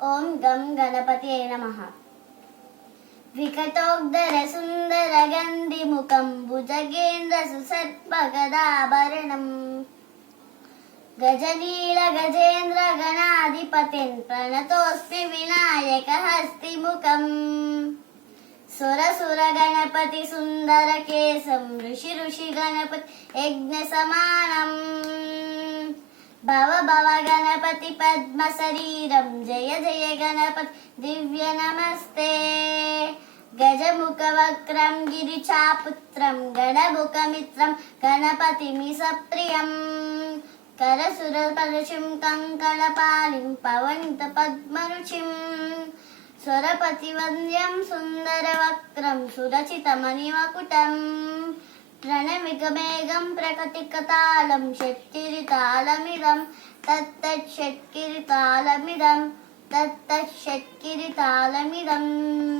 ఓం గం గణపతియే నమః. వికటోగ్దర సుందర గంధి ముఖం భుజగేంద్ర సుసర్పగదాభరణం గజనీల గజేంద్ర గణాధిపతిం ప్రణతోస్మి వినాయక హస్తిముఖం సుర గణపతి సుందర కేశం ఋషి గణపతి యజ్ఞ సమానం భవ గణపతి పద్మ శరీరం జయ జయ గణపతి దివ్య నమస్తే గజముఖ వక్రం గిరిచాపుత్రం గణముఖమిత్రం గణపతిమి సప్రియం కరసుర పరుషిం కంకణపాలిం పవంత పద్మరుచిం స్వరపతి వంద్యం సుందర వక్రం సురచితమణిమకుటం ప్రణమిగమేఘం ప్రకటికతాళం షట్కిరితాళమిదం తత్తత్ షట్కిరితాళమిదం